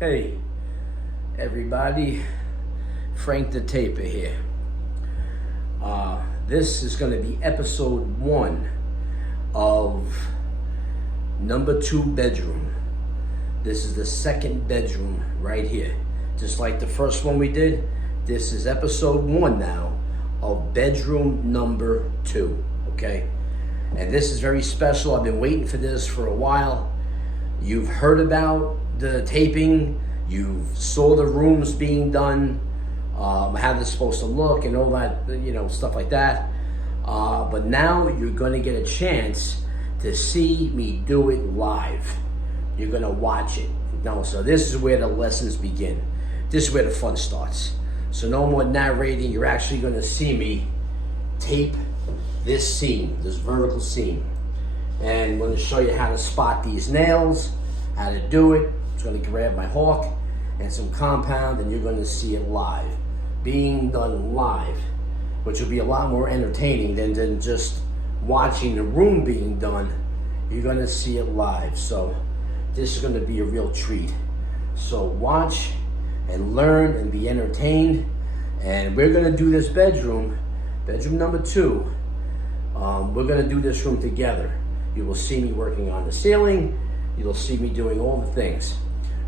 Hey, everybody, Frank the Taper here. This is going to be episode 1 of number 2 bedroom. This is the second bedroom right here. Just like the first one we did, this is episode 1 now of bedroom number 2, okay? And this is very special. I've been waiting for this for a while. You've heard about the taping, you saw the rooms being done, how they're supposed to look and all that, stuff like that. But now you're going to get a chance to see me do it live. You're going to watch it. So this is where the lessons begin. This is where the fun starts. So no more narrating. You're actually going to see me tape this seam, this vertical seam. And I'm going to show you how to spot these nails, how to do it. I'm going to grab my hawk and some compound, and you're going to see it live, being done live, which will be a lot more entertaining than just watching the room being done. You're going to see it live. So this is going to be a real treat. So watch and learn and be entertained. And we're going to do this bedroom number 2. We're going to do this room together. You will see me working on the ceiling. You'll see me doing all the things.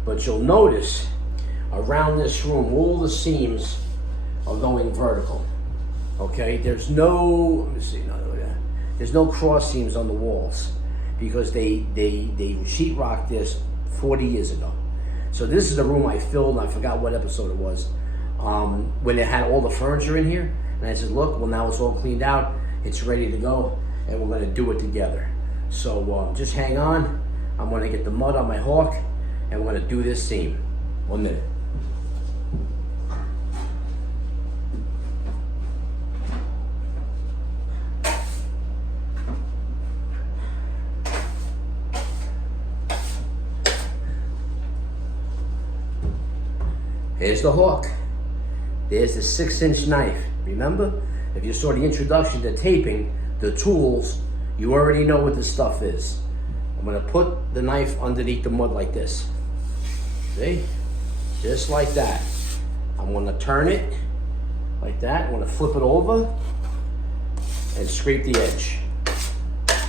But you'll notice around this room, all the seams are going vertical. Okay? There's no, there's no cross seams on the walls because they sheetrocked this 40 years ago. So this is the room I filmed. I forgot what episode it was. When it had all the furniture in here. And I said, look, well, now it's all cleaned out. It's ready to go. And we're going to do it together. So just hang on. I'm going to get the mud on my hawk. And we're going to do this seam. 1 minute. Here's the hawk. There's the 6-inch knife. Remember? If you saw the introduction to taping, the tools, you already know what this stuff is. I'm going to put the knife underneath the mud like this. See? Just like that. I'm going to turn it like that. I'm going to flip it over and scrape the edge.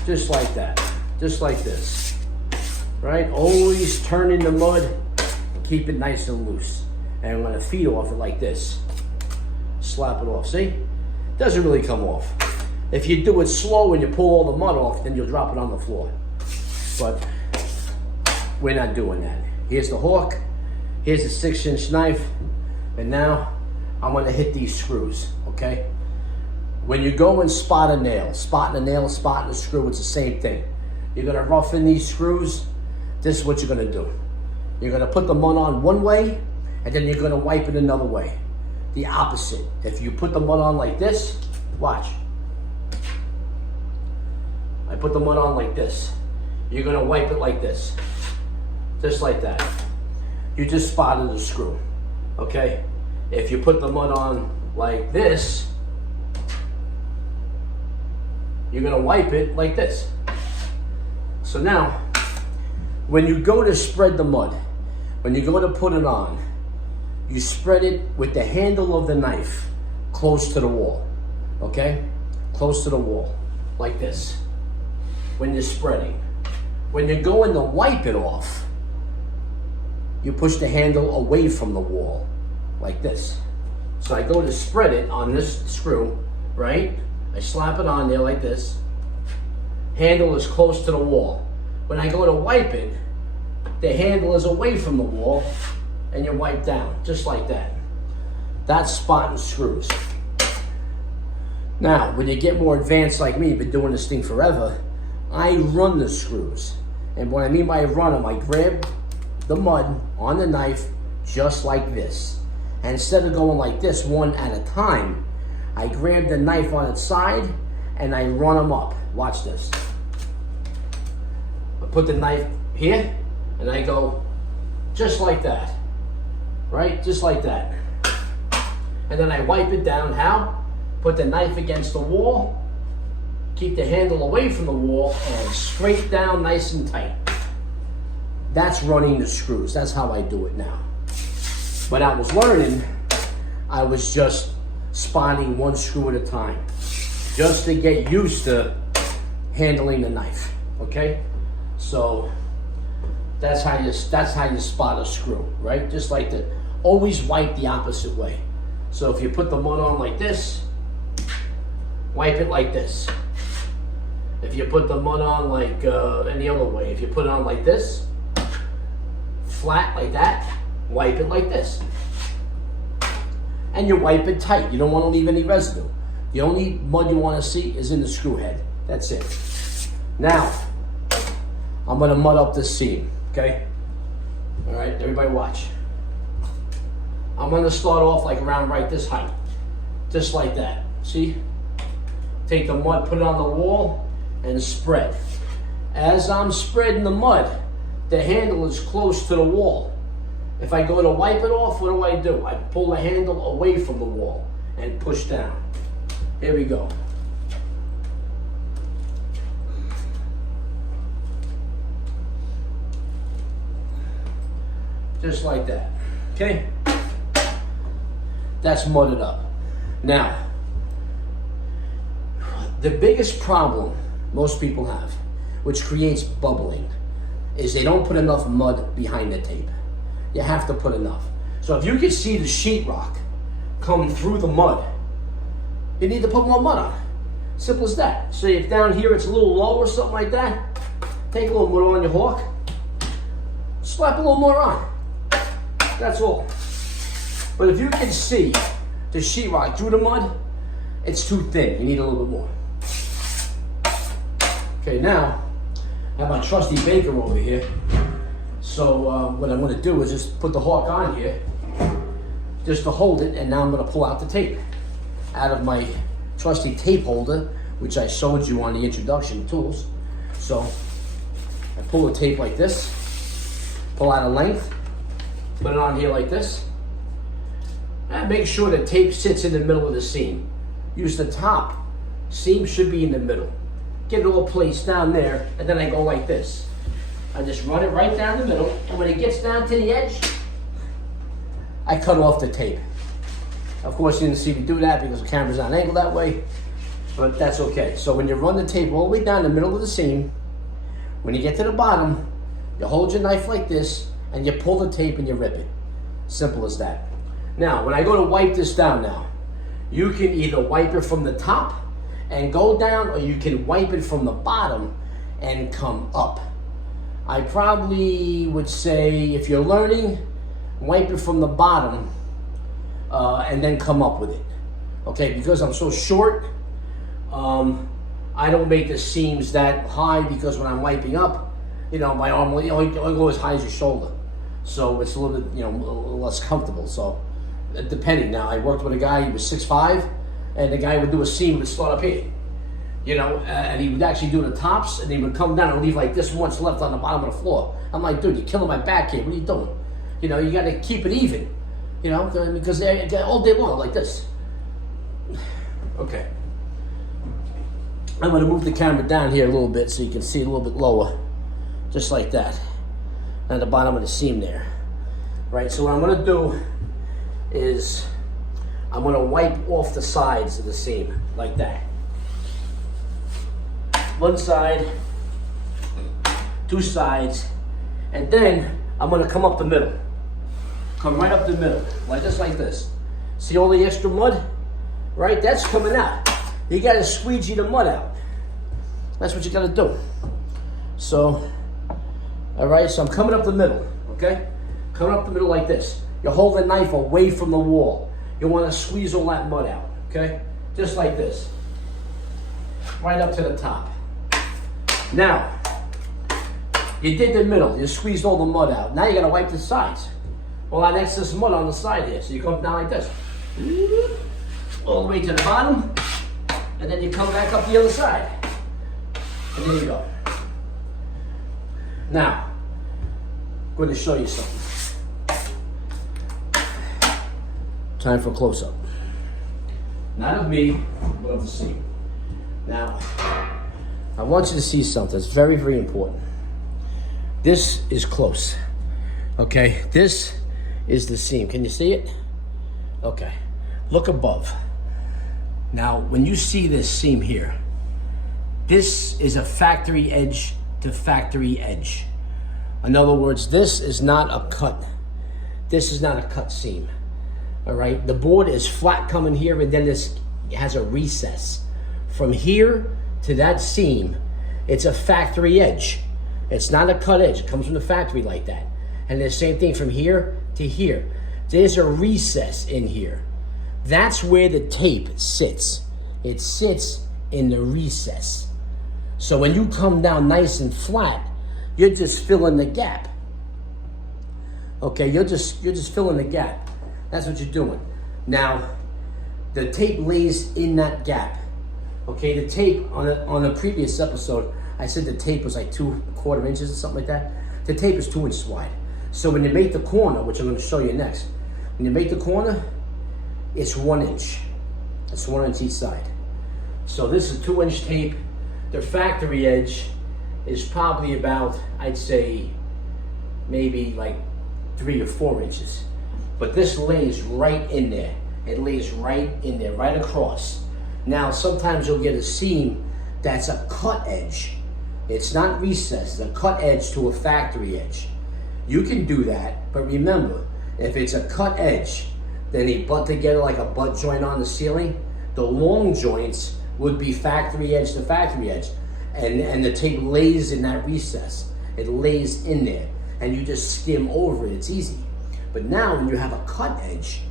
Just like that. Just like this. Right? Always turn in the mud and keep it nice and loose. And I'm going to feed off it like this. Slap it off. See? Doesn't really come off. If you do it slow and you pull all the mud off, then you'll drop it on the floor. But we're not doing that. Here's the hawk. Here's the 6-inch knife. And now I'm going to hit these screws, okay? When you go and spot a nail, spotting a nail, spotting a screw, it's the same thing. You're going to rough in these screws. This is what you're going to do. You're going to put the mud on one way, and then you're going to wipe it another way. The opposite. If you put the mud on like this, watch. I put the mud on like this. You're going to wipe it like this. Just like that. You just spotted a screw. Okay? If you put the mud on like this, you're going to wipe it like this. So now, when you go to spread the mud, when you go to put it on, you spread it with the handle of the knife close to the wall. Okay? Close to the wall. Like this. When you're spreading. When you're going to wipe it off, you push the handle away from the wall. Like this. So I go to spread it on this screw, right? I slap it on there like this. Handle is close to the wall. When I go to wipe it, the handle is away from the wall, and you wipe down, just like that. That's spotting screws. Now, when you get more advanced like me, been doing this thing forever, I run the screws. And what I mean by run them, I grab the mud on the knife just like this. And instead of going like this, one at a time, I grab the knife on its side and I run them up. Watch this. I put the knife here and I go just like that. Right? Just like that. And then I wipe it down. How? Put the knife against the wall. Keep the handle away from the wall and straight down nice and tight. That's running the screws. That's how I do it now. When I was learning, I was just spotting one screw at a time, just to get used to handling the knife. Okay, so that's how you spot a screw, right? Just like that. Always wipe the opposite way. So if you put the mud on like this, wipe it like this. If you put the mud on like any other way, if you put it on like this, flat like that, wipe it like this. And you wipe it tight. You don't want to leave any residue. The only mud you want to see is in the screw head. That's it. Now, I'm going to mud up this seam, okay? All right, everybody watch. I'm going to start off like around right this height. Just like that. See? Take the mud, put it on the wall, and spread. As I'm spreading the mud, the handle is close to the wall. If I go to wipe it off, what do? I pull the handle away from the wall and push down. Here we go. Just like that, okay? That's mudded up. Now, the biggest problem most people have, which creates bubbling, is they don't put enough mud behind the tape. You have to put enough. So if you can see the sheetrock come through the mud, you need to put more mud on. Simple as that. So if down here it's a little low or something like that, take a little mud on your hawk, slap a little more on. That's all. But if you can see the sheetrock through the mud, it's too thin. You need a little bit more. Okay, now I have my trusty baker over here. So what I'm going to do is just put the hawk on here, just to hold it, and now I'm going to pull out the tape out of my trusty tape holder, which I showed you on the introduction tools. So I pull the tape like this, pull out a length, put it on here like this, and make sure the tape sits in the middle of the seam. Use the top. Seam should be in the middle. Get it all placed down there, and then I go like this. I just run it right down the middle, and when it gets down to the edge, I cut off the tape. Of course, you didn't see me do that because the camera's on angle that way, but that's okay. So when you run the tape all the way down the middle of the seam, when you get to the bottom, you hold your knife like this, and you pull the tape and you rip it. Simple as that. Now, when I go to wipe this down now, you can either wipe it from the top and go down, or you can wipe it from the bottom and come up. I probably would say, if you're learning, wipe it from the bottom and then come up with it. Okay, because I'm so short, I don't make the seams that high, because when I'm wiping up, you know, my arm will only go as high as your shoulder. So it's a little bit, you know, a little less comfortable. So depending. Now, I worked with a guy, he was 6'5", and the guy would do a seam that start up here. You know, and he would actually do the tops, and he would come down and leave like this once left on the bottom of the floor. I'm like, dude, you're killing my back here. What are you doing? You know, you got to keep it even. You know, because they're all day long like this. Okay. I'm going to move the camera down here a little bit so you can see a little bit lower. Just like that. And the bottom of the seam there. Right, so what I'm going to do is I'm going to wipe off the sides of the seam like that. One side, two sides, and then I'm going to come up the middle. Come right up the middle, like this. See all the extra mud? Right? That's coming out. You got to squeegee the mud out. That's what you got to do. So, all right, so I'm coming up the middle, okay? Coming up the middle like this. You hold the knife away from the wall. You want to squeeze all that mud out, okay? Just like this. Right up to the top. Now, you did the middle. You squeezed all the mud out. Now you got to wipe the sides. Well, that excess mud on the side here. So you come down like this. All the way to the bottom. And then you come back up the other side. And there you go. Now, I'm going to show you something. Time for a close-up. Not of me, but of the seam. Now, I want you to see something. It's very, very important. This is close. Okay, this is the seam. Can you see it? Okay, look above. Now, when you see this seam here, this is a factory edge to factory edge. In other words, this is not a cut. This is not a cut seam. All right, the board is flat coming here, and then this has a recess. From here to that seam, it's a factory edge. It's not a cut edge. It comes from the factory like that. And the same thing from here to here. There's a recess in here. That's where the tape sits. It sits in the recess. So when you come down nice and flat, you're just filling the gap. Okay, you're just filling the gap. That's what you're doing. Now, the tape lays in that gap. Okay, the tape on a previous episode, I said the tape was like 2/4 inches or something like that. The tape is 2 inches wide. So when you make the corner, which I'm going to show you next, when you make the corner, it's 1 inch. It's 1 inch each side. So this is 2-inch tape. The factory edge is probably about, I'd say, maybe like 3 or 4 inches. But this lays right in there. It lays right in there, right across. Now, sometimes you'll get a seam that's a cut edge. It's not recessed, it's a cut edge to a factory edge. You can do that, but remember, if it's a cut edge, then they butt together like a butt joint on the ceiling. The long joints would be factory edge to factory edge. And the tape lays in that recess. It lays in there, and you just skim over it. It's easy. But now when you have a cut edge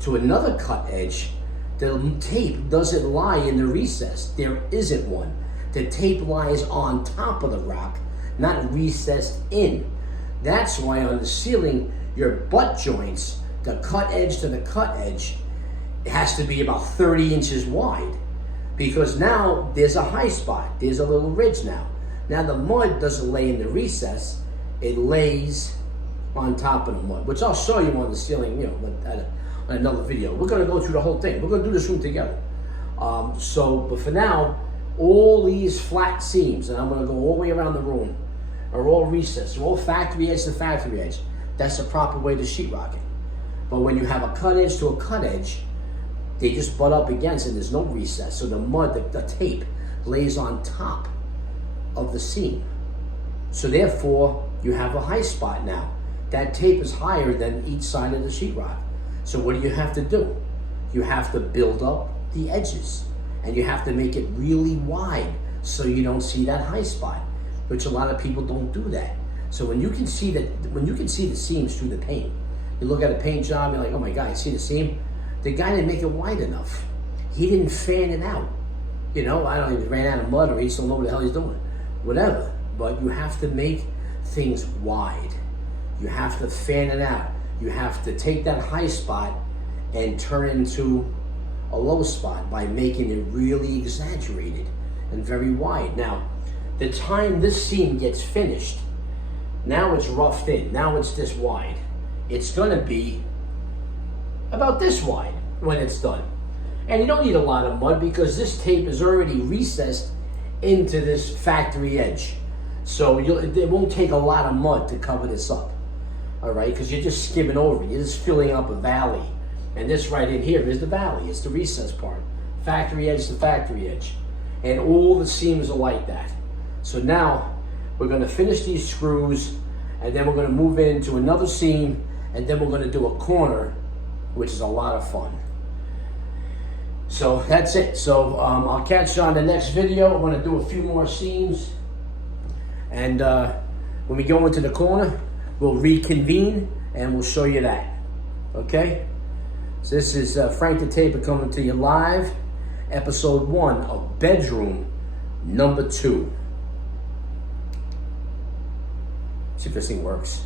to another cut edge, the tape doesn't lie in the recess. There isn't one. The tape lies on top of the rock, not recessed in. That's why on the ceiling, your butt joints, the cut edge to the cut edge, it has to be about 30 inches wide. Because now there's a high spot. There's a little ridge now. Now the mud doesn't lay in the recess. It lays on top of the mud, which I'll show you on the ceiling, on another video. We're going to go through the whole thing. We're going to do this room together. But for now, all these flat seams, and I'm going to go all the way around the room, are all recessed. They're all factory edge to factory edge. That's the proper way to sheetrock it. But when you have a cut edge to a cut edge, they just butt up against and there's no recess. So the mud, the tape, lays on top of the seam. So therefore, you have a high spot now. That tape is higher than each side of the sheetrock. So what do you have to do? You have to build up the edges. And you have to make it really wide so you don't see that high spot, which a lot of people don't do that. So when you can see the seams through the paint, you look at a paint job, you're like, oh my God, you see the seam? The guy didn't make it wide enough. He didn't fan it out. I don't know, he ran out of mud or he just don't know what the hell he's doing. Whatever, but you have to make things wide. You have to fan it out. You have to take that high spot and turn into a low spot by making it really exaggerated and very wide. Now, the time this seam gets finished, now it's roughed in. Now it's this wide. It's gonna be about this wide when it's done. And you don't need a lot of mud because this tape is already recessed into this factory edge. So it won't take a lot of mud to cover this up. All right, because you're just skimming over it. You're just filling up a valley. And this right in here is the valley. It's the recess part. Factory edge to factory edge. And all the seams are like that. So now we're going to finish these screws, and then we're going to move into another seam, and then we're going to do a corner, which is a lot of fun. So that's it. So I'll catch you on the next video. I'm going to do a few more seams. And when we go into the corner, we'll reconvene and we'll show you that. Okay? So this is Frank the Taper coming to you live. Episode 1 of bedroom number 2. See if this thing works.